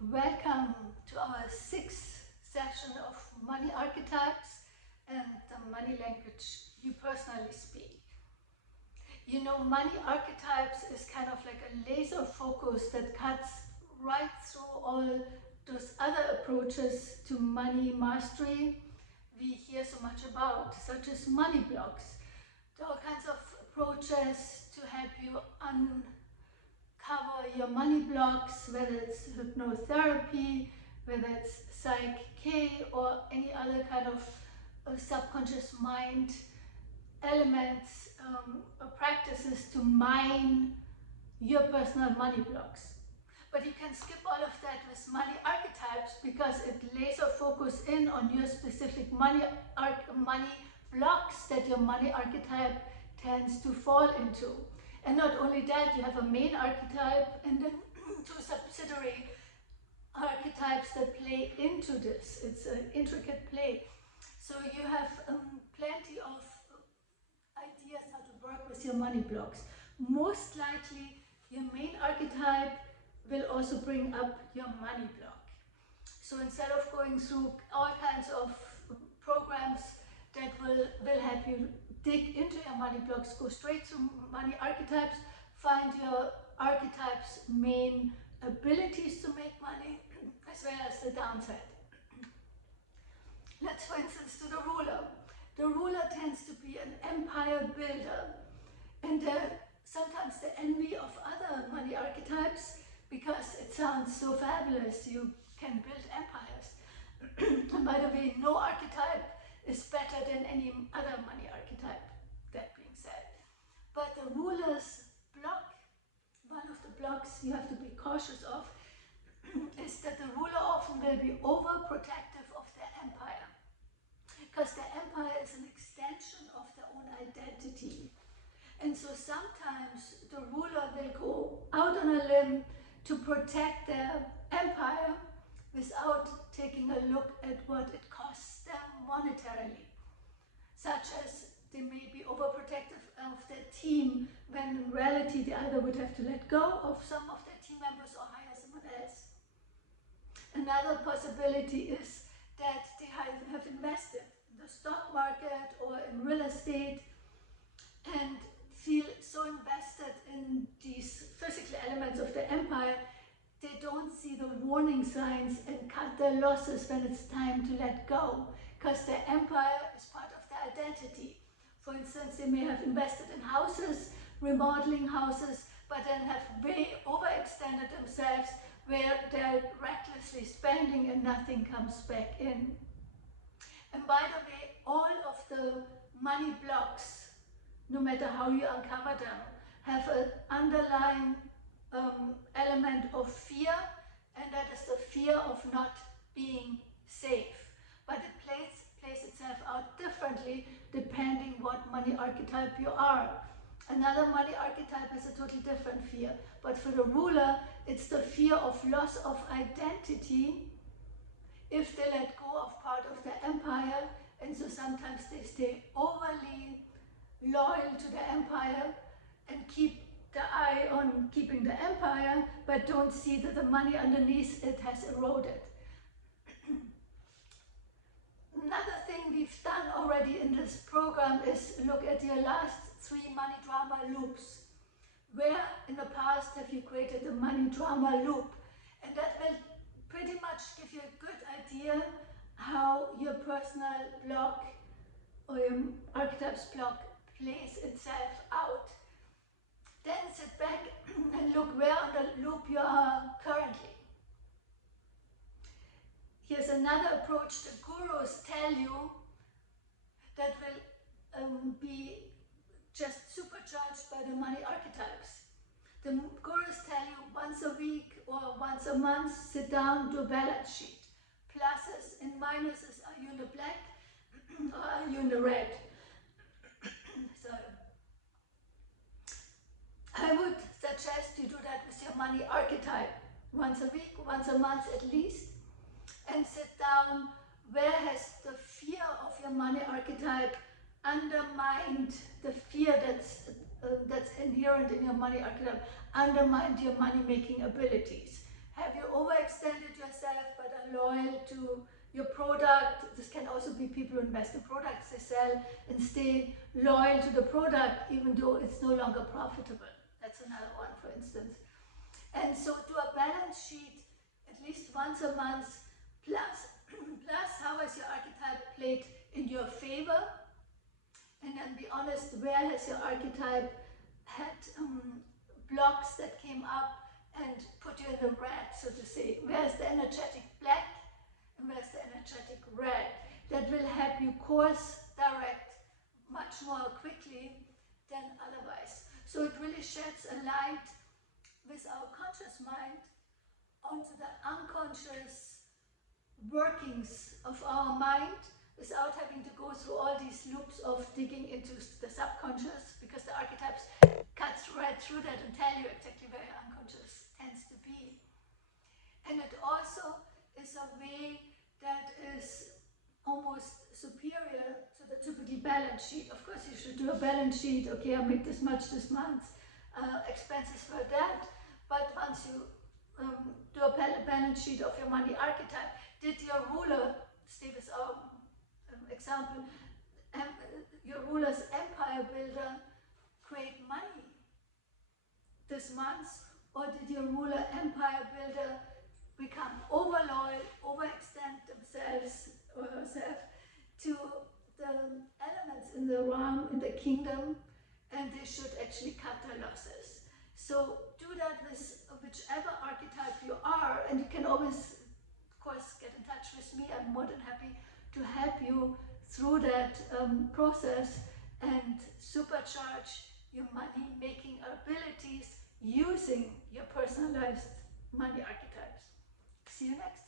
Welcome to our sixth session of Money Archetypes and the money language you personally speak. You know, Money Archetypes is kind of like a laser focus that cuts right through all those other approaches to money mastery we hear so much about, such as money blocks. There are all kinds of approaches to help you uncover your money blocks, whether it's hypnotherapy, whether it's Psych-K or any other kind of subconscious mind elements or practices to mine your personal money blocks. But you can skip all of that with Money Archetypes because it laser focus in on your specific money blocks that your money archetype tends to fall into. And not only that, you have a main archetype and then two subsidiary archetypes that play into this. It's an intricate play. So you have plenty of ideas how to work with your money blocks. Most likely, your main archetype will also bring up your money block. So instead of going through all kinds of programs that will help you dig into your money blocks, go straight to money archetypes, find your archetype's main abilities to make money, as well as the downside. Let's, for instance, do the ruler. The ruler tends to be an empire builder, and sometimes the envy of other money archetypes, because it sounds so fabulous, you can build empires. And by the way, no archetype is better than any other money archetype, that being said. But the ruler's block, one of the blocks you have to be cautious of, is that the ruler often will be overprotective of their empire. Because the empire is an extension of their own identity. And so sometimes the ruler will go out on a limb to protect their empire without taking a look at what it costs them monetarily. Such as they may be overprotective of their team when in reality they either would have to let go of some of their team members or hire someone else. Another possibility is that they have invested in the stock market or in real estate and feel so invested in these physical elements of the empire, they don't see the warning signs and cut their losses when it's time to let go, because their empire is part of their identity. For instance, they may have invested in houses, remodeling houses, but then have way overextended themselves where they're recklessly spending and nothing comes back in. And by the way, all of the money blocks, no matter how you uncover them, have an underlying element of fear, and that is the fear of not being safe. But it plays itself out differently depending what money archetype you are. Another money archetype has a totally different fear. But for the ruler, it's the fear of loss of identity if they let go of part of their empire, and so sometimes they stay overly loyal to the empire and keep the eye on keeping the empire, but don't see that the money underneath it has eroded. Another thing we've done already in this program is look at your last 3 money drama loops. Where in the past have you created a money drama loop? And that will pretty much give you a good idea how your personal block or your archetypes block plays itself out. Then sit back and look where on the loop you are currently. Here's another approach the gurus tell you that will be just supercharged by the money archetypes. The gurus tell you once a week or once a month, sit down, do a balance sheet. Pluses and minuses, are you in the black or are you in the red? So I would suggest you do that with your money archetype once a week, once a month at least, and sit down where has the fear of your money archetype undermined the fear that's inherent in your money archetype, undermined your money making abilities. Have you overextended to your product. This can also be people who invest in products they sell and stay loyal to the product even though it's no longer profitable. That's another one, for instance. And so do a balance sheet at least once a month, plus how has your archetype played in your favor, and then be honest, where has your archetype had blocks that came up and put you in the red, so to say. Where's the energetic black and where's the energetic red? That will help you course direct much more quickly than otherwise. So it really sheds a light with our conscious mind onto the unconscious workings of our mind without having to go through all these loops of digging into the subconscious, because the archetypes cuts right through that and tell you exactly where your unconscious tends to be. And it also is a way that is almost superior to the typical balance sheet. Of course, you should do a balance sheet. Okay, I made this much this month, expenses for that. But once you do a balance sheet of your money archetype, did your ruler, stay with our example, your ruler's empire builder create money this month, or did your ruler empire builder become over loyal, overextend themselves or herself to the elements in the realm, in the kingdom, and they should actually cut their losses. So do that with whichever archetype you are, and you can always, of course, get in touch with me. I'm more than happy to help you through that process and supercharge your money-making abilities using your personalized money archetypes. See you next time.